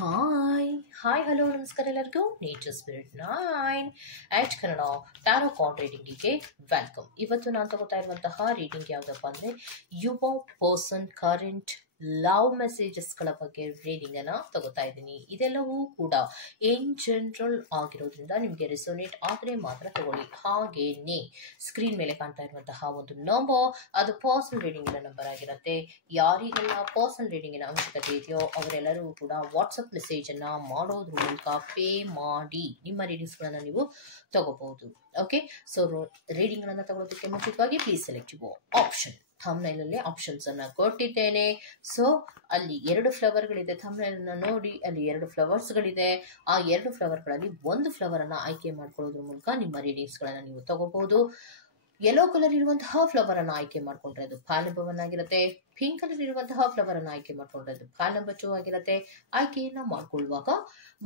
Hi hello ನಮಸ್ಕಾರ ಎಲ್ಲರಿಗೂ nature spirit 9 ಆಟ್ Kannada tarot card ರೀಡಿಂಗಿಗೆ welcome. ಇವತ್ತು ನಾನು ತಗೋತಾ ಇರುವಂತಹ ರೀಡಿಂಗ್ ಯಾವುದಪ್ಪ ಅಂದರೆ ಯುವ ಪರ್ಸನ್ ಕರೆಂಟ್ ಲವ್ ಮೆಸೇಜಸ್ಗಳ ಬಗ್ಗೆ ರೀಡಿಂಗ್ ಅನ್ನ ತಗೋತಾ ಇದ್ದೀನಿ. ಇದೆಲ್ಲವೂ ಕೂಡ ಇನ್ ಜನರಲ್ ಆಗಿರೋದ್ರಿಂದ ನಿಮಗೆ ರೆಸೋನೇಟ್ ಆದರೆ ಮಾತ್ರ ತಗೊಳ್ಳಿ. ಹಾಗೇನೆ ಸ್ಕ್ರೀನ್ ಮೇಲೆ ಕಾಣ್ತಾ ಇರುವಂತಹ ಒಂದು ನಂಬರ್ ಅದು ಪರ್ಸನಲ್ ರೀಡಿಂಗಿನ ನಂಬರ್ ಆಗಿರುತ್ತೆ. ಯಾರಿಗೆಲ್ಲ ಪರ್ಸನಲ್ ರೀಡಿಂಗಿನ ಅವಶ್ಯಕತೆ ಇದೆಯೋ ಅವರೆಲ್ಲರೂ ಕೂಡ ವಾಟ್ಸಪ್ ಮೆಸೇಜ್ ಅನ್ನ ಮಾಡೋದ್ರ ಮೂಲಕ ಪೇ ಮಾಡಿ ನಿಮ್ಮ ರೀಡಿಂಗ್ಸ್ಗಳನ್ನ ನೀವು ತಗೋಬಹುದು. ಓಕೆ, ಸೊ ರೀಡಿಂಗ್ ಗಳನ್ನ ತಗೊಳ್ಳೋದಕ್ಕೆ ಮುಂಚಿತವಾಗಿ please select your option. Thumbnail ಅಲ್ಲಿ ಆಪ್ಷನ್ಸ್ ಅನ್ನ ಕೊಟ್ಟಿದ್ದೇನೆ. ಸೊ ಅಲ್ಲಿ 2 ಫ್ಲವರ್ಗಳಿದೆ. ಥಂಬ್ನೈಲ್ ಅನ್ನ ನೋಡಿ, ಅಲ್ಲಿ 2 ಫ್ಲವರ್ಸ್ ಗಳಿದೆ. ಆ 2 ಫ್ಲವರ್ಗಳಲ್ಲಿ ಒಂದು ಫ್ಲವರ್ ಅನ್ನ ಆಯ್ಕೆ ಮಾಡ್ಕೊಳ್ಳೋದ್ರ ಮೂಲಕ ನಿಮ್ಮ ರೀಡಿಂಗ್ಸ್ ಗಳನ್ನ ನೀವು ತಗೋಬಹುದು. ಯೆಲ್ಲೋ ಕಲರ್ ಇರುವಂತಹ ಫ್ಲವರ್ ಅನ್ನ ಆಯ್ಕೆ ಮಾಡ್ಕೊಂಡ್ರೆ ಅದು ಫೈಲ್ ನಂಬರ್ 1 ಆಗಿರುತ್ತೆ. ಪಿಂಕ್ ಕಲರ್ ಇರುವಂತಹ ಫ್ಲವರ್ ಅನ್ನ ಆಯ್ಕೆ ಮಾಡ್ಕೊಂಡ್ರೆ ಅದು ಫೈಲ್ ನಂಬರ್ 2 ಆಗಿರುತ್ತೆ. ಆಯ್ಕೆಯನ್ನ ಮಾಡ್ಕೊಳ್ಳುವಾಗ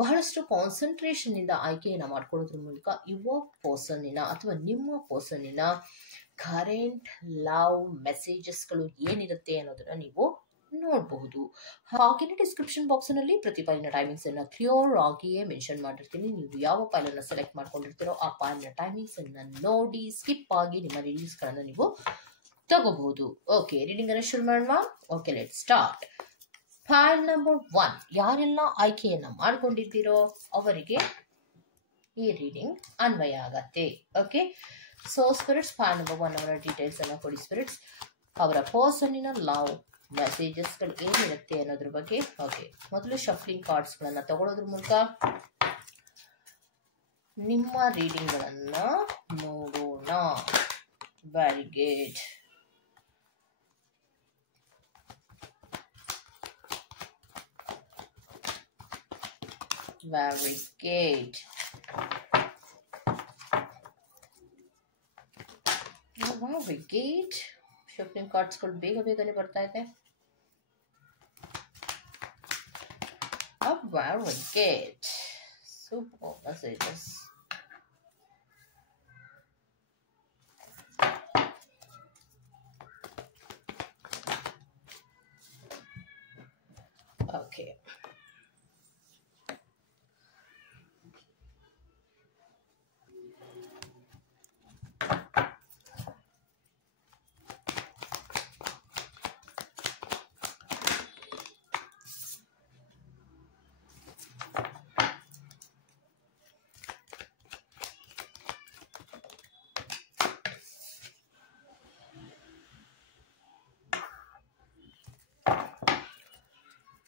ಬಹಳಷ್ಟು ಕಾನ್ಸಂಟ್ರೇಷನ್ ಇಂದ ಆಯ್ಕೆಯನ್ನ ಮಾಡ್ಕೊಳ್ಳೋದ್ರ ಮೂಲಕ ಯುವ ಪರ್ಸನ್ನಿನ ಅಥವಾ ನಿಮ್ಮ ಪರ್ಸನ್ನಿನ ಕರೆಂಟ್ ಲವ್ ಮೆಸೇಜಸ್ಗಳು ಏನಿರುತ್ತೆ ಅನ್ನೋದನ್ನ ನೀವು ನೋಡಬಹುದು. ಹಾಗೆಯೇ ಡಿಸ್ಕ್ರಿಪ್ಷನ್ ಬಾಕ್ಸ್ ನಲ್ಲಿ ಪ್ರತಿ ಫೈಲ್ನ ಟೈಮಿಂಗ್ಸ್ ಅನ್ನ ಕ್ಲಿಯರ್ ಆಗಿಯೇ ಮೆನ್ಷನ್ ಮಾಡಿರ್ತೀನಿ. ನೀವು ಯಾವ ಫೈಲ್ ಅನ್ನ ಸೆಲೆಕ್ಟ್ ಮಾಡ್ಕೊಂಡಿರ್ತೀರೋ ಆ ಫೈಲ್ನ ಟೈಮಿಂಗ್ಸ್ ಅನ್ನ ನೋಡಿ ಸ್ಕಿಪ್ ಆಗಿ ನಿಮ್ಮ ರೀಡಿಂಗ್ಸ್ ಗಳನ್ನ ನೀವು ತಗೋಬಹುದು. ಓಕೆ, ರೀಡಿಂಗ್ ಅನ್ನ ಶುರು ಮಾಡೋಣ. Okay, let start. File number 1 ಯಾರೆಲ್ಲ ಆಯ್ಕೆಯನ್ನ ಮಾಡ್ಕೊಂಡಿದ್ದೀರೋ ಅವರಿಗೆ ಈ ರೀಡಿಂಗ್ ಅನ್ವಯ ಆಗತ್ತೆ. Okay, so spirits file number 1 ಅವರ ಡೀಟೇಲ್ಸ್ ಅನ್ನ ಕೊಡಿ. ಸ್ಪಿರಿಟ್ಸ್ ಅವರ ಪರ್ಸನ್ನಿನ ಲವ್ ಮೆಸೇಜಸ್ಗಳು ಏನಿರುತ್ತೆ ಅನ್ನೋದ್ರ ಬಗ್ಗೆ. ಓಕೆ, ಮೊದಲು ಶಫ್ಲಿಂಗ್ ಕಾರ್ಡ್ಸ್ ಗಳನ್ನ ತಗೊಳ್ಳೋದ್ರ ಮೂಲಕ ನಿಮ್ಮ ರೀಡಿಂಗ್ ಗಳನ್ನ ನೋಡೋಣ. Very good. Very good. Very good. Shuffling ಕಾರ್ಡ್ಸ್ಗಳು ಬೇಗನೆ ಬರ್ತಾ ಇದೆ. Very good. Super messages. Okay.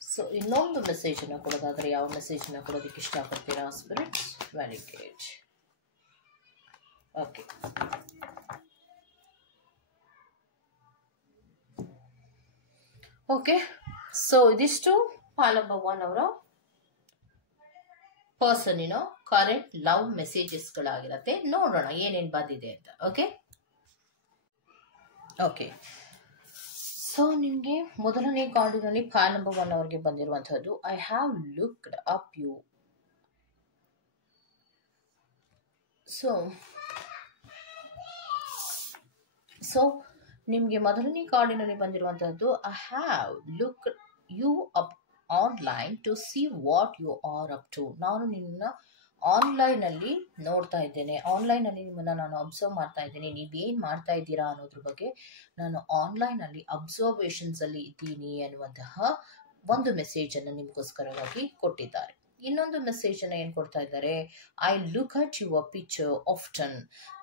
So ಇನ್ನೊಂದು ಮೆಸೇಜ್ ಅನ್ನ ಕೊಡೋದಾದ್ರೆ ಯಾವ ಮೆಸೇಜ್ ಅನ್ನ ಕೊಡೋದಕ್ಕೆ ಇಷ್ಟಪಡ್ತೀರಾ spirits? Very good. Okay, okay, so ಇದಿಷ್ಟು ಫೈಲ್ ನಂಬರ್ 1 ಅವರ ಪರ್ಸನ್ನಿನ ಕರೆಂಟ್ ಲವ್ ಮೆಸೇಜಸ್ ಗಳಾಗಿರತ್ತೆ. ನೋಡೋಣ ಏನೇನ್ ಬಂದಿದೆ ಅಂತ. ಓಕೆ, ಓಕೆ, ಸೊ ನಿಮಗೆ ಮೊದಲನೇ ಕಾರ್ಡಿನಲ್ಲಿ ಫೈಲ್ ನಂಬರ್ 1 ಅವರಿಗೆ ಬಂದಿರುವಂತಹದ್ದು I have looked up you. So ನಿಮಗೆ ಮೊದಲನೇ ಕಾರ್ಡಿನಲ್ಲಿ ಬಂದಿರುವಂತಹದ್ದು I have looked you up online to see what you are up to. ನಾನು ನಿನ್ನ ಆನ್ಲೈನ್ ಅಲ್ಲಿ ನೋಡ್ತಾ ಇದ್ದೇನೆ. ಆನ್ಲೈನ್ ಅಲ್ಲಿ ನಿಮ್ಮನ್ನ ನಾನು ಅಬ್ಸರ್ವ್ ಮಾಡ್ತಾ ಇದ್ದೇನೆ. ನೀವೇನ್ ಮಾಡ್ತಾ ಇದ್ದೀರಾ ಅನ್ನೋದ್ರ ಬಗ್ಗೆ ನಾನು ಆನ್ಲೈನ್ ಅಲ್ಲಿ ಅಬ್ಸರ್ವೇಷನ್ಸ್ ಅಲ್ಲಿ ಇದ್ದೀನಿ ಅನ್ನುವಂತಹ ಒಂದು ಮೆಸೇಜ್ ಅನ್ನು ನಿಮಗೋಸ್ಕರವಾಗಿ ಕೊಟ್ಟಿದ್ದಾರೆ. ಇನ್ನೊಂದು ಮೆಸೇಜ್ ಅನ್ನ ಏನ್ ಕೊಡ್ತಾ ಇದ್ದಾರೆ, I look at your picture often.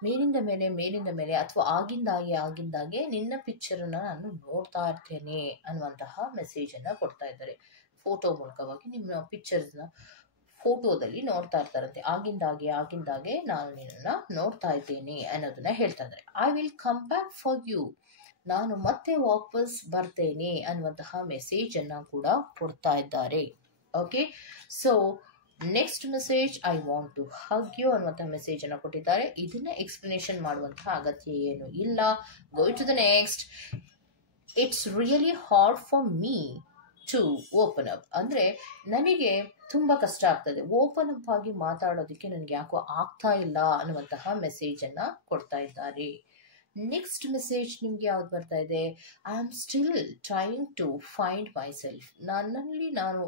ಮೇಲಿಂದ ಮೇಲೆ ಅಥವಾ ಆಗಿಂದಾಗೆ ನಿನ್ನ ಪಿಕ್ಚರ್ ಅನ್ನ ನಾನು ನೋಡ್ತಾ ಇರ್ತೇನೆ ಅನ್ನುವಂತಹ ಮೆಸೇಜ್ ಅನ್ನ ಕೊಡ್ತಾ ಇದ್ದಾರೆ. ಫೋಟೋ ಮೂಲಕವಾಗಿ ನಿಮ್ಮ ಪಿಕ್ಚರ್ಸ್ ನ ಫೋಟೋದಲ್ಲಿ ನೋಡ್ತಾ ಇರ್ತಾರಂತೆ. ಆಗಿಂದಾಗೆ ನಾನು ನಿನ್ನ ನೋಡ್ತಾ ಇದ್ದೇನೆ ಅನ್ನೋದನ್ನ ಹೇಳ್ತಾ ಇದ್ದಾರೆ. I will come back for you. ನಾನು ಮತ್ತೆ ವಾಪಸ್ ಬರ್ತೇನೆ ಅನ್ನುವಂತಹ ಮೆಸೇಜ್ ಅನ್ನ ಕೂಡ ಕೊಡ್ತಾ ಇದ್ದಾರೆ. Okay, so next message I want to hug you ಅನ್ನುವಂತಹ ಮೆಸೇಜ್ ಅನ್ನ ಕೊಟ್ಟಿದ್ದಾರೆ. ಇದನ್ನ ಎಕ್ಸ್ಪ್ಲನೇಷನ್ ಮಾಡುವಂತಹ ಅಗತ್ಯ ಏನು ಇಲ್ಲ. Go to the next. It's really hard for me to open up. ಅಂದ್ರೆ ನನಗೆ ತುಂಬಾ ಕಷ್ಟ ಆಗ್ತದೆ, ಓಪನ್ ಅಪ್ ಆಗಿ ಮಾತಾಡೋದಕ್ಕೆ ನನಗೆ ಯಾಕೋ ಆಗ್ತಾ ಇಲ್ಲ ಅನ್ನುವಂತಹ ಮೆಸೇಜ್ ಅನ್ನ ಕೊಡ್ತಾ ಇದ್ದಾರೆ. ನೆಕ್ಸ್ಟ್ ಮೆಸೇಜ್ ನಿಮ್ಗೆ ಯಾವ್ದು ಬರ್ತಾ ಇದೆ, I am still trying to find myself. ನನ್ನಲ್ಲಿ ನಾನು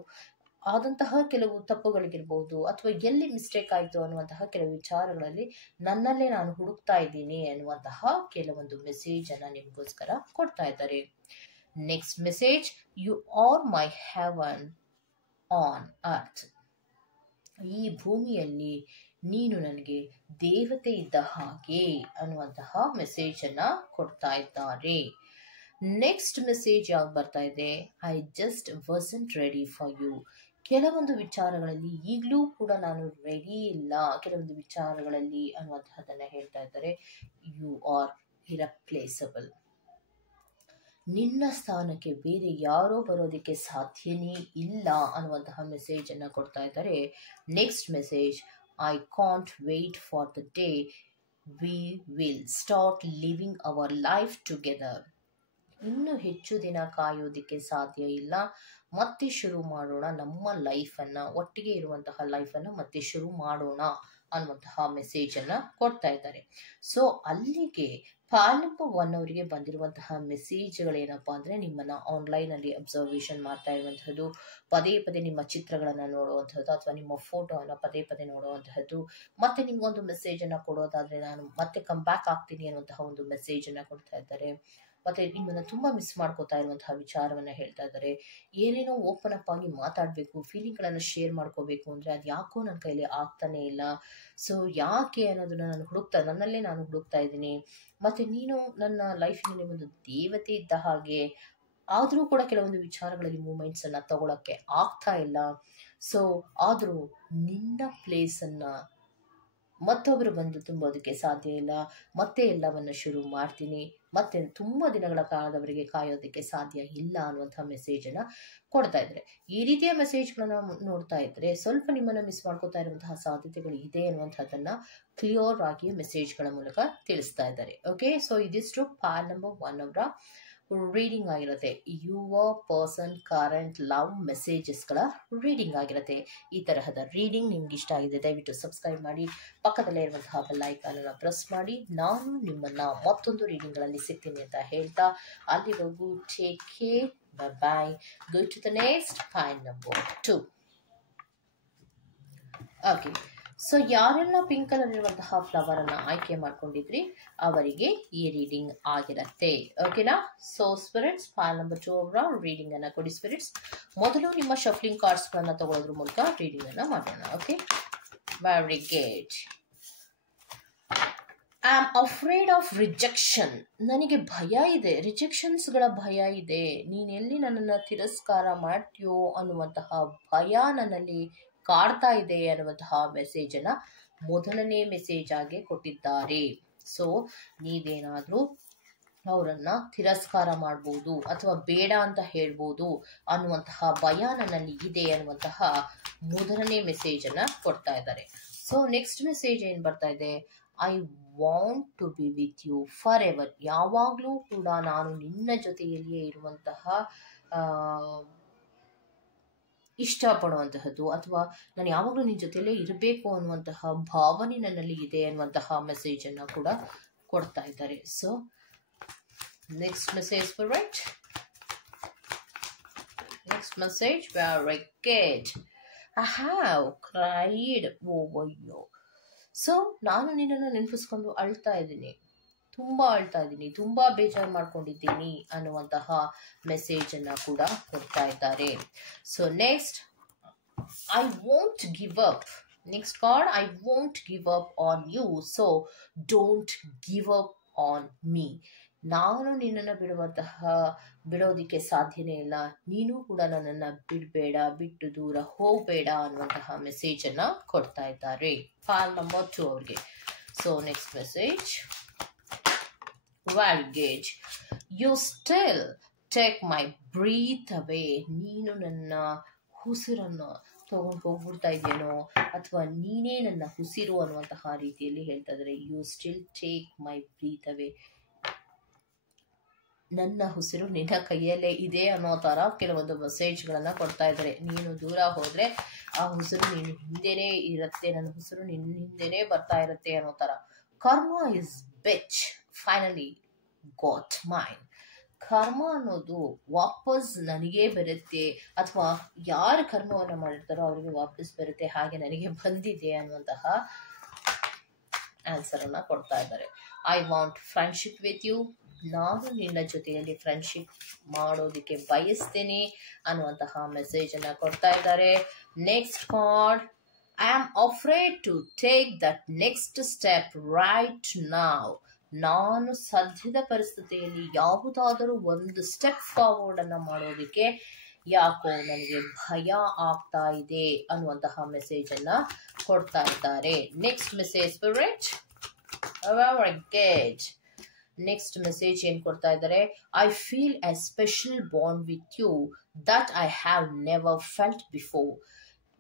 ಆದಂತಹ ಕೆಲವು ತಪ್ಪುಗಳಿಗಿರ್ಬೋದು ಅಥವಾ ಎಲ್ಲಿ ಮಿಸ್ಟೇಕ್ ಆಯಿತು ಅನ್ನುವಂತಹ ಕೆಲವು ವಿಚಾರಗಳಲ್ಲಿ ನನ್ನಲ್ಲೇ ನಾನು ಹುಡುಕ್ತಾ ಇದ್ದೀನಿ ಅನ್ನುವಂತಹ ಕೆಲವೊಂದು ಮೆಸೇಜ್ ಅನ್ನ ನಿಮಗೋಸ್ಕರ ಕೊಡ್ತಾ ಇದ್ದಾರೆ. Next message, you are my heaven on earth. ಈ ಭೂಮಿಯಲ್ಲಿ ನೀನು ನನಗೆ ದೇವತೆ ಇದ್ದ ಹಾಗೆ ಅನ್ನುವಂತಹ ಮೆಸೇಜ್ ಅನ್ನ ಕೊಡ್ತಾ ಇದ್ದಾರೆ. ನೆಕ್ಸ್ಟ್ ಮೆಸೇಜ್ ಯಾವ್ದು ಬರ್ತಾ ಇದೆ, I just wasn't ready for you. ಕೆಲವೊಂದು ವಿಚಾರಗಳಲ್ಲಿ ಈಗಲೂ ಕೂಡ ನಾನು ರೆಡಿ ಇಲ್ಲ ಕೆಲವೊಂದು ವಿಚಾರಗಳಲ್ಲಿ ಅನ್ನುವಂತಹದನ್ನ ಹೇಳ್ತಾ ಇದ್ದಾರೆ. You are irreplaceable. ನಿನ್ನ ಸ್ಥಾನಕ್ಕೆ ಬೇರೆ ಯಾರೋ ಬರೋದಕ್ಕೆ ಸಾಧ್ಯನೇ ಇಲ್ಲ ಅನ್ನುವಂತಹ ಮೆಸೇಜ್ ಅನ್ನ ಕೊಡ್ತಾ ಇದ್ದಾರೆ. Next message, I can't wait for the day we will start living our life together. ಇನ್ನು ಹೆಚ್ಚು ದಿನ ಕಾಯೋದಿಕ್ಕೆ ಸಾಧ್ಯ ಇಲ್ಲ, ಮತ್ತೆ ಶುರು ಮಾಡೋಣ ನಮ್ಮ ಲೈಫನ್ನು, ಒಟ್ಟಿಗೆ ಇರುವಂತಹ ಲೈಫನ್ನು ಮತ್ತೆ ಶುರು ಮಾಡೋಣ ಅನ್ನುವಂತಹ ಮೆಸೇಜ್ ಅನ್ನ ಕೊಡ್ತಾ ಇದ್ದಾರೆ. ಸೊ ಅಲ್ಲಿಗೆ ಪಾಲ್ ನಂಬರ್ 1 ಅವರಿಗೆ ಬಂದಿರುವಂತಹ ಮೆಸೇಜ್ಗಳೇನಪ್ಪಾ ಅಂದ್ರೆ, ನಿಮ್ಮನ್ನ ಆನ್ಲೈನ್ ಅಲ್ಲಿ ಅಬ್ಸರ್ವೇಷನ್ ಮಾಡ್ತಾ ಇರುವಂತಹದ್ದು, ಪದೇ ಪದೇ ನಿಮ್ಮ ಚಿತ್ರಗಳನ್ನ ನೋಡುವಂತಹದ್ದು ಅಥವಾ ನಿಮ್ಮ ಫೋಟೋವನ್ನ ಪದೇ ಪದೇ ನೋಡುವಂತಹದ್ದು, ಮತ್ತೆ ನಿಮ್ಗೊಂದು ಮೆಸೇಜ್ ಅನ್ನ ಕೊಡೋದಾದ್ರೆ ನಾನು ಮತ್ತೆ ಕಮ್ ಬ್ಯಾಕ್ ಆಗ್ತೀನಿ ಅನ್ನುವಂತಹ ಒಂದು ಮೆಸೇಜ್ ಅನ್ನ ಕೊಡ್ತಾ ಇದ್ದಾರೆ. ಮತ್ತೆ ನಿಮ್ಮನ್ನ ತುಂಬಾ ಮಿಸ್ ಮಾಡ್ಕೋತಾ ಇರುವಂತಹ ವಿಚಾರವನ್ನ ಹೇಳ್ತಾ ಇದ್ದಾರೆ. ಏನೇನೋ ಓಪನ್ ಅಪ್ ಆಗಿ ಮಾತಾಡ್ಬೇಕು, ಫೀಲಿಂಗ್ ಗಳನ್ನ ಶೇರ್ ಮಾಡ್ಕೋಬೇಕು ಅಂದ್ರೆ ಅದು ಯಾಕೋ ನನ್ನ ಕೈಲಿ ಆಗ್ತಾನೆ ಇಲ್ಲ. ಸೊ ಯಾಕೆ ಅನ್ನೋದನ್ನ ನನ್ನಲ್ಲೇ ನಾನು ಹುಡುಕ್ತಾ ಇದ್ದೀನಿ. ಮತ್ತೆ ನೀನು ನನ್ನ ಲೈಫಿನಲ್ಲಿ ಒಂದು ದೇವತೆ ಇದ್ದ ಹಾಗೆ, ಆದ್ರೂ ಕೂಡ ಕೆಲವೊಂದು ವಿಚಾರಗಳಲ್ಲಿ ಮೂಮೆಂಟ್ಸ್ ಅನ್ನ ತಗೊಳಕ್ಕೆ ಆಗ್ತಾ ಇಲ್ಲ. ಸೊ ಆದ್ರೂ ನಿನ್ನ ಪ್ಲೇಸ್ ಅನ್ನ ಮತ್ತೊಬ್ಬರು ಬಂದು ತುಂಬೋದಕ್ಕೆ ಸಾಧ್ಯ ಇಲ್ಲ. ಮತ್ತೆ ಎಲ್ಲವನ್ನ ಶುರು ಮಾಡ್ತೀನಿ, ಮತ್ತೆ ತುಂಬಾ ದಿನಗಳ ಕಾಲದವರೆಗೆ ಕಾಯೋದಕ್ಕೆ ಸಾಧ್ಯ ಇಲ್ಲ ಅನ್ನುವಂತಹ ಮೆಸೇಜ್ ಅನ್ನ ಕೊಡ್ತಾ ಇದ್ರೆ, ಈ ರೀತಿಯ ಮೆಸೇಜ್ಗಳನ್ನ ನೋಡ್ತಾ ಇದ್ರೆ ಸ್ವಲ್ಪ ನಿಮ್ಮನ್ನ ಮಿಸ್ ಮಾಡ್ಕೋತಾ ಇರುವಂತಹ ಸಾಧ್ಯತೆಗಳು ಇದೆ ಅನ್ನುವಂಥದ್ದನ್ನ ಕ್ಲಿಯರ್ ಆಗಿ ಮೆಸೇಜ್ಗಳ ಮೂಲಕ ತಿಳಿಸ್ತಾ ಇದ್ದಾರೆ. ಓಕೆ, ಸೊ ಇದಿಷ್ಟು ಪಾಲ್ ನಂಬರ್ 1 ಅವರ ರೀಡಿಂಗ್ ಆಗಿರುತ್ತೆ. ಯುವರ್ ಪರ್ಸನ್ ಕರೆಂಟ್ ಲವ್ ಮೆಸೇಜಸ್ಗಳ ರೀಡಿಂಗ್ ಆಗಿರುತ್ತೆ. ಈ ತರಹದ ರೀಡಿಂಗ್ ನಿಮ್ಗೆ ಇಷ್ಟ ಆಗಿದೆ ದಯವಿಟ್ಟು ಸಬ್ಸ್ಕ್ರೈಬ್ ಮಾಡಿ, ಪಕ್ಕದಲ್ಲೇ ಇರುವಂತಹ ಬೆಲ್ ಐಕಾನ್ ಅನ್ನು ಪ್ರೆಸ್ ಮಾಡಿ. ನಾನು ನಿಮ್ಮನ್ನ ಮತ್ತೊಂದು ರೀಡಿಂಗ್ಗಳಲ್ಲಿ ಸಿಗ್ತೀನಿ ಅಂತ ಹೇಳ್ತಾ ಅಲ್ಲಿವರೆಗೂ take care, bye. Go to the next pile number 2. Okay, so ಯಾರೆಲ್ಲ ಪಿಂಕ್ ಕಲರ್ ಇರುವಂತಹ ಫ್ಲವರ್ ಅನ್ನ ಆಯ್ಕೆ ಮಾಡ್ಕೊಂಡಿದ್ರಿ ಅವರಿಗೆ ಈ ರೀಡಿಂಗ್ ಆಗಿರತ್ತೆ. ಓಕೆನಾ? ಸೊ ಸ್ಪಿರಿಟ್ಸ್ ಪಾಲ್ ನಂಬರ್ 2 ಅವರ ರೀಡಿಂಗ್ ಅನ್ನ ಕೊಡಿ ಸ್ಪಿರಿಟ್ಸ್. ಮೊದಲು ನಿಮ್ಮ ಶಫ್ಲಿಂಗ್ ಕಾರ್ಡ್ಸ್ ಗಳನ್ನ ತಗೊಳ್ಳೋದ್ರ ಮೂಲಕ ರೀಡಿಂಗ್ ಅನ್ನ ಮಾಡೋಣ. Okay, very good. I am afraid of rejection. ನನಗೆ ಭಯ ಇದೆ, ರಿಜೆಕ್ಷನ್ಸ್ ಗಳ ಭಯ ಇದೆ. ನೀನ್ ಎಲ್ಲಿ ನನ್ನನ್ನ ತಿರಸ್ಕಾರ ಮಾಡ್ತೀಯೋ ಅನ್ನುವಂತಹ ಭಯ ನನ್ನಲ್ಲಿ ಕಾಡ್ತಾ ಇದೆ ಅನ್ನುವಂತಹ ಮೆಸೇಜ್ ಅನ್ನ ಮೊದಲನೇ ಮೆಸೇಜ್ ಆಗಿ ಕೊಟ್ಟಿದ್ದಾರೆ. ಸೊ ನೀವೇನಾದ್ರೂ ಅವರನ್ನ ತಿರಸ್ಕಾರ ಮಾಡ್ಬೋದು ಅಥವಾ ಬೇಡ ಅಂತ ಹೇಳ್ಬೋದು ಅನ್ನುವಂತಹ ಭಯ ನನ್ನಲ್ಲಿ ಇದೆ ಅನ್ನುವಂತಹ ಮೊದಲನೇ ಮೆಸೇಜ್ ಅನ್ನ ಕೊಡ್ತಾ ಇದ್ದಾರೆ. ಸೊ ನೆಕ್ಸ್ಟ್ ಮೆಸೇಜ್ ಏನ್ ಬರ್ತಾ ಇದೆ, I want to be with you forever. ಯಾವಾಗ್ಲೂ ಕೂಡ ನಾನು ನಿನ್ನ ಜೊತೆಯಲ್ಲಿಯೇ ಇರುವಂತಹ ಇಷ್ಟಪಡುವಂತಹದ್ದು ಅಥವಾ ನಾನು ಯಾವಾಗಲೂ ನಿನ್ನ ಜೊತೆಯಲ್ಲೇ ಇರಬೇಕು ಅನ್ನುವಂತಹ ಭಾವನೆ ನನ್ನಲ್ಲಿ ಇದೆ ಅನ್ನುವಂತಹ ಮೆಸೇಜ್ ಅನ್ನ ಕೂಡ ಕೊಡ್ತಾ ಇದ್ದಾರೆ. So next message right, next message, very good. I have cried over you. So ನಾನು ನಿನ್ನನ್ನು ನೆನಪಿಸ್ಕೊಂಡು ಅಳ್ತಾ ಇದ್ದೀನಿ, ತುಂಬಾ ಅಳ್ತಾ ಇದ್ದೀನಿ, ತುಂಬಾ ಬೇಜಾರು ಮಾಡ್ಕೊಂಡಿದ್ದೀನಿ ಅನ್ನುವಂತಹ ಮೆಸೇಜ್ ಅನ್ನ ಕೂಡ ಕೊಡ್ತಾ ಇದ್ದಾರೆ. So next, I won't give up. Next card, I won't give up on you, so don't give up on me. ನಾನು ನಿನ್ನನ್ನು ಬಿಡೋದಿಕ್ಕೆ ಸಾಧ್ಯನೇ ಇಲ್ಲ, ನೀನು ಕೂಡ ನನ್ನನ್ನು ಬಿಡಬೇಡ, ಬಿಟ್ಟು ದೂರ ಹೋಗಬೇಡ ಅನ್ನುವಂತಹ ಮೆಸೇಜ್ ಅನ್ನ ಕೊಡ್ತಾ ಇದ್ದಾರೆ ಪಾಲ್ ನಂಬರ್ 2 ಅವ್ರಿಗೆ. So next message, very good. You still take my breath away. ನೀನು ನನ್ನ ಉಸಿರನ್ನು ತಗೊಂಡು ಹೋಗ್ಬಿಡ್ತಾ ಇದೆಯೇನೋ ಅಥವಾ ನೀನೇ ನನ್ನ ಉಸಿರು ಅನ್ನುವಂತಹ ರೀತಿಯಲ್ಲಿ ಹೇಳ್ತಾ ಇದ್ದಾರೆ. You still take my breath away. ನನ್ನ ಉಸಿರು ನಿನ್ನ ಕೈಯಲ್ಲೇ ಇದೆ ಅನ್ನೋ ತರ ಕೆಲವೊಂದು ಮೆಸೇಜ್ಗಳನ್ನ ಕೊಡ್ತಾ ಇದ್ದಾರೆ. ನೀನು ದೂರ ಹೋದ್ರೆ ಆ ಉಸಿರು ನಿನ್ನ ಹಿಂದೆನೇ ಇರುತ್ತೆ, ನನ್ನ ಉಸಿರು ನಿನ್ನ ಹಿಂದೆನೇ ಬರ್ತಾ ಇರುತ್ತೆ ಅನ್ನೋ ತರ. ಕರ್ಮ is bitch finally got main. ಕರ್ಮ ಅನ್ನೋದು ವಾಪಸ್ ನನಗೇ ಬರುತ್ತೆ, ಅಥವಾ ಯಾರು ಕರ್ಮವನ್ನು ಮಾಡಿರ್ತಾರೋ ಅವರಿಗೆ ವಾಪಸ್ ಬರುತ್ತೆ, ಹಾಗೆ ನನಗೆ ಬಂದಿದೆ ಅನ್ನುವಂತಹ ಆನ್ಸರ್ ಅನ್ನ ಕೊಡ್ತಾ ಇದ್ದಾರೆ. I want friendship with you, ನಾನು ನಿನ್ನ ಜೊತೆಯಲ್ಲಿ ಫ್ರೆಂಡ್ಶಿಪ್ ಮಾಡೋದಕ್ಕೆ ಬಯಸ್ತೇನೆ ಅನ್ನುವಂತಹ ಮೆಸೇಜ್ ಅನ್ನ ಕೊಡ್ತಾ ಇದ್ದಾರೆ. Next card, I am afraid to take that next step right now. ನಾನು ಸದ್ಯದ ಪರಿಸ್ಥಿತಿಯಲ್ಲಿ ಯಾವುದಾದರೂ ಒಂದು ಸ್ಟೆಪ್ ಫಾರ್ವರ್ಡ್ ಅನ್ನ ಮಾಡೋದಕ್ಕೆ ಯಾಕೋ ನನಗೆ ಭಯ ಆಗ್ತಾ ಇದೆ ಅನ್ನುವಂತಹ ಮೆಸೇಜ್ ಅನ್ನ ಕೊಡ್ತಾ ಇದ್ದಾರೆ. Next message spirit, next message ಏನ್ ಕೊಡ್ತಾ ಇದ್ದಾರೆ, I feel a special bond with you that I have never felt before.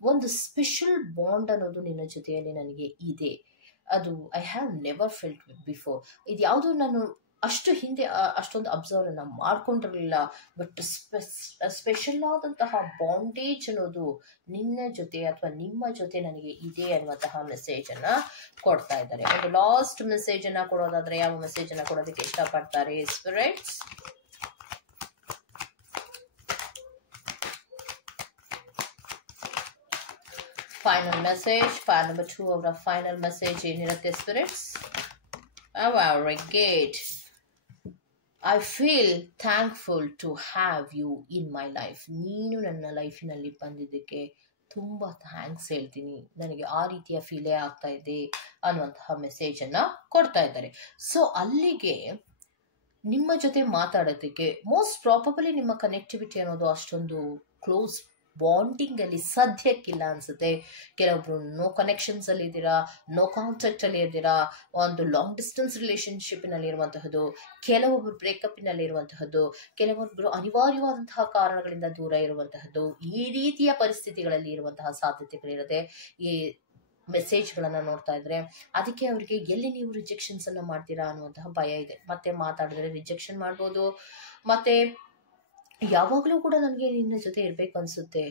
ಒಂದು ಸ್ಪೆಷಲ್ ಬಾಂಡ್ ಅನ್ನೋದು ನಿನ್ನ ಜೊತೆಯಲ್ಲಿ ನನಗೆ ಇದೆ, ಅದು I have never felt before. ಇದು ಯಾವುದು ನಾನು ಅಷ್ಟು ಹಿಂದೆ ಅಷ್ಟೊಂದು ಅಬ್ಸರ್ವ್ ಅನ್ನ ಮಾಡ್ಕೊಂಡಿರಲಿಲ್ಲ, ಬಟ್ ಸ್ಪೆಷಲ್ ಆದಂತಹ ಬಾಂಡೇಜ್ ಅನ್ನೋದು ನಿನ್ನ ಜೊತೆ ಅಥವಾ ನಿಮ್ಮ ಜೊತೆ ನನಗೆ ಇದೆ ಅನ್ನುವಂತಹ ಮೆಸೇಜ್ ಅನ್ನ ಕೊಡ್ತಾ ಇದ್ದಾರೆ. ಒಂದು ಲಾಸ್ಟ್ ಮೆಸೇಜ್ ಅನ್ನ ಕೊಡೋದಾದ್ರೆ ಯಾವ ಮೆಸೇಜ್ ಅನ್ನ ಕೊಡೋದಕ್ಕೆ ಇಷ್ಟಪಡ್ತಾರೆ spirits? Final message, file number 2 ಅವರ ಫೈನಲ್ ಮೆಸೇಜ್ ಏನಿರುತ್ತೆ spirits? Very good. I feel thankful to have you in my life. ನೀನು ನನ್ನ ಲೈಫಿನಲ್ಲಿ ಬಂದಿದ್ದಕ್ಕೆ ತುಂಬ ಥ್ಯಾಂಕ್ಸ್ ಹೇಳ್ತೀನಿ, ನನಗೆ ಆ ರೀತಿಯ ಫೀಲೇ ಆಗ್ತಾ ಇದೆ ಅನ್ನುವಂತಹ ಮೆಸೇಜ್ ಅನ್ನ ಕೊಡ್ತಾ ಇದ್ದಾರೆ. ಸೊ ಅಲ್ಲಿಗೆ ನಿಮ್ಮ ಜೊತೆ ಮಾತಾಡೋದಕ್ಕೆ ಮೋಸ್ಟ್ ಪ್ರಾಬಬಲಿ ನಿಮ್ಮ ಕನೆಕ್ಟಿವಿಟಿ ಅನ್ನೋದು ಅಷ್ಟೊಂದು ಕ್ಲೋಸ್ ಬಾಂಡಿಂಗ್ ಅಲ್ಲಿ ಸದ್ಯಕ್ಕಿಲ್ಲ ಅನ್ಸುತ್ತೆ. ಕೆಲವೊಬ್ರು ನೋ ಕನೆಕ್ಷನ್ಸ್ ಅಲ್ಲಿ ಇದ್ದೀರಾ, ನೋ ಕಾಂಟ್ಯಾಕ್ಟ್ ಅಲ್ಲಿ ಇದ್ದೀರಾ, ಒಂದು ಲಾಂಗ್ ಡಿಸ್ಟೆನ್ಸ್ ರಿಲೇಶನ್ಶಿಪ್ ನಲ್ಲಿ ಇರುವಂತಹದ್ದು, ಕೆಲವೊಬ್ರು ಬ್ರೇಕಪ್ ನಲ್ಲಿ ಇರುವಂತಹದ್ದು, ಕೆಲವೊಬ್ರು ಅನಿವಾರ್ಯವಾದಂತಹ ಕಾರಣಗಳಿಂದ ದೂರ ಇರುವಂತಹದ್ದು, ಈ ರೀತಿಯ ಪರಿಸ್ಥಿತಿಗಳಲ್ಲಿ ಇರುವಂತಹ ಸಾಧ್ಯತೆಗಳಿರುತ್ತೆ. ಈ ಮೆಸೇಜ್ಗಳನ್ನ ನೋಡ್ತಾ ಇದ್ರೆ ಅದಕ್ಕೆ ಅವರಿಗೆ ಎಲ್ಲಿ ನೀವು ರಿಜೆಕ್ಷನ್ಸ್ ಅನ್ನ ಮಾಡ್ತೀರಾ ಅನ್ನುವಂತಹ ಭಯ ಇದೆ. ಮತ್ತೆ ಮಾತಾಡಿದ್ರೆ ರಿಜೆಕ್ಷನ್ ಮಾಡ್ಬೋದು, ಮತ್ತೆ ಯಾವಾಗಲೂ ಕೂಡ ನನಗೆ ನಿನ್ನ ಜೊತೆ ಇರ್ಬೇಕು ಅನ್ಸುತ್ತೆ,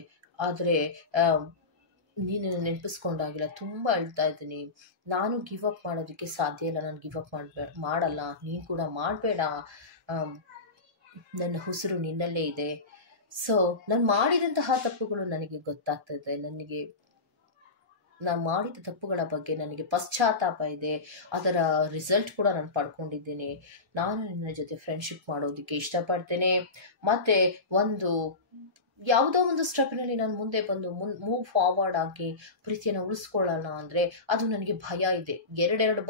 ಆದರೆ ನೀನು ನೆನಪಿಸ್ಕೊಂಡಾಗಿಲ್ಲ, ತುಂಬ ಅಳ್ತಾ ಇದ್ದೀನಿ, ನಾನು ಗಿವ್ ಅಪ್ ಮಾಡೋದಕ್ಕೆ ಸಾಧ್ಯ ಇಲ್ಲ, ನಾನು ಗಿವ್ ಅಪ್ ಮಾಡಲ್ಲ, ನೀನು ಕೂಡ ಮಾಡಬೇಡ, ನನ್ನ ಉಸಿರು ನಿನ್ನಲ್ಲೇ ಇದೆ. ಸೊ ನಾನು ಮಾಡಿದಂತಹ ತಪ್ಪುಗಳು ನನಗೆ ಗೊತ್ತಾಗ್ತದೆ, ನಾನು ಮಾಡಿದ ತಪ್ಪುಗಳ ಬಗ್ಗೆ ನನಗೆ ಪಶ್ಚಾತ್ತಾಪ ಇದೆ, ಅದರ ರಿಸಲ್ಟ್ ಕೂಡ ನಾನು ಪಡ್ಕೊಂಡಿದ್ದೇನೆ. ನಾನು ನಿನ್ನ ಜೊತೆ ಫ್ರೆಂಡ್ಶಿಪ್ ಮಾಡೋದಕ್ಕೆ ಇಷ್ಟಪಡ್ತೇನೆ, ಮತ್ತೆ ಯಾವುದೋ ಒಂದು ಸ್ಟೆಪ್ನಲ್ಲಿ ನಾನು ಮುಂದೆ ಬಂದು ಮೂವ್ ಫಾರ್ವರ್ಡ್ ಆಗಿ ಪ್ರೀತಿಯನ್ನು ಉಳಿಸ್ಕೊಳ್ಳೋಣ ಅಂದರೆ ಅದು ನನಗೆ ಭಯ ಇದೆ. ಎರಡೆರಡು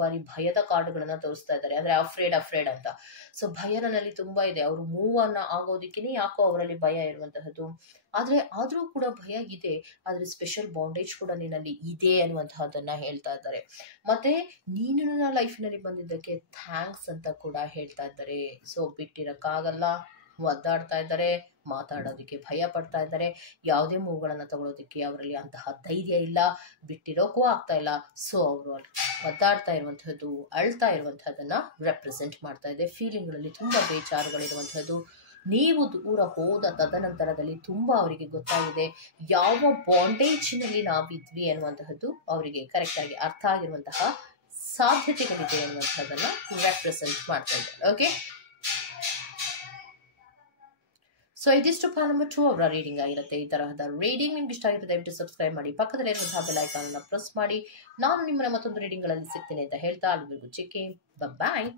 ಬಾರಿ ಭಯದ ಕಾರ್ಡ್ಗಳನ್ನು ತೋರಿಸ್ತಾ ಇದ್ದಾರೆ, ಅಂದರೆ ಅಫ್ರೇಡ್ ಅಂತ. ಸೊ ಭಯ ನನ್ನಲ್ಲಿ ತುಂಬ ಇದೆ. ಅವರು ಮೂವ್ ಅನ್ನ ಆಗೋದಕ್ಕೇ ಯಾಕೋ ಅವರಲ್ಲಿ ಭಯ ಇರುವಂತಹದ್ದು. ಆದರೂ ಕೂಡ ಭಯ ಇದೆ, ಆದರೆ ಸ್ಪೆಷಲ್ ಬಾಂಡೇಜ್ ಕೂಡ ನಿನ್ನಲ್ಲಿ ಇದೆ ಅನ್ನುವಂತಹದನ್ನ ಹೇಳ್ತಾ ಇದ್ದಾರೆ. ಮತ್ತೆ ನೀನು ನನ್ನ ಲೈಫಿನಲ್ಲಿ ಬಂದಿದ್ದಕ್ಕೆ ಥ್ಯಾಂಕ್ಸ್ ಅಂತ ಕೂಡ ಹೇಳ್ತಾ ಇದ್ದಾರೆ. ಸೊ ಬಿಟ್ಟಿರಕ್ಕಾಗಲ್ಲ, ಒದ್ದಾಡ್ತಾ ಇದ್ದಾರೆ, ಮಾತಾಡೋದಕ್ಕೆ ಭಯ ಪಡ್ತಾ ಇದ್ದಾರೆ, ಯಾವುದೇ ಮೂವುಗಳನ್ನ ತಗೊಳ್ಳೋದಕ್ಕೆ ಅವರಲ್ಲಿ ಅಂತಹ ಧೈರ್ಯ ಇಲ್ಲ, ಬಿಟ್ಟಿರೋಕ್ಕೂ ಆಗ್ತಾ ಇಲ್ಲ. ಸೊ ಅವರು ಒದ್ದಾಡ್ತಾ ಇರುವಂತಹದ್ದು, ಅಳ್ತಾ ಇರುವಂತಹದನ್ನ ರೆಪ್ರೆಸೆಂಟ್ ಮಾಡ್ತಾ ಇದೆ. ಫೀಲಿಂಗ್ಗಳಲ್ಲಿ ತುಂಬಾ ಬೇಚಾರುಗಳಿರುವಂತಹದ್ದು. ನೀವು ದೂರ ಹೋದ ತದನಂತರದಲ್ಲಿ ತುಂಬಾ ಅವರಿಗೆ ಗೊತ್ತಾಗಿದೆ ಯಾವ ಬಾಂಡೇಜ್ನಲ್ಲಿ ನಾವಿದ್ವಿ ಅನ್ನುವಂತಹದ್ದು ಅವರಿಗೆ ಕರೆಕ್ಟ್ ಆಗಿ ಅರ್ಥ ಆಗಿರುವಂತಹ ಸಾಧ್ಯತೆಗಳಿದೆ ಅನ್ನುವಂಥದ್ದನ್ನ ರೆಪ್ರೆಸೆಂಟ್ ಮಾಡ್ತಾ ಇದೆ. ಓಕೆ, ಸೊ ಇದಿಷ್ಟು ಪಾರ್ಟ್ ನಂಬರ್ 2 ಅವರ ರೀಡಿಂಗ್ ಆಗಿರುತ್ತೆ. ಈ ತರಹದ ರೀಡಿಂಗ್ ನಿಮ್ಗೆ ಇಷ್ಟ ಆಗಿರುತ್ತೆ ದಯವಿಟ್ಟು ಸಬ್ಸ್ಕ್ರೈಬ್ ಮಾಡಿ, ಪಕ್ಕದಲ್ಲಿ ಇರುವಂತಹ ಬೆಲ್ ಐಕಾನ್ ಅನ್ನು ಪ್ರೆಸ್ ಮಾಡಿ. ನಾನು ನಿಮ್ಮನ್ನ ಮತ್ತೊಂದು ರೀಡಿಂಗ್ ಗಳಲ್ಲಿ ಸಿಗ್ತೇನೆ ಅಂತ ಹೇಳ್ತಾ ಅಲ್ಲಿವರೆಗೂ ಚಿಕ್ಕಿ ಬಾಯ್.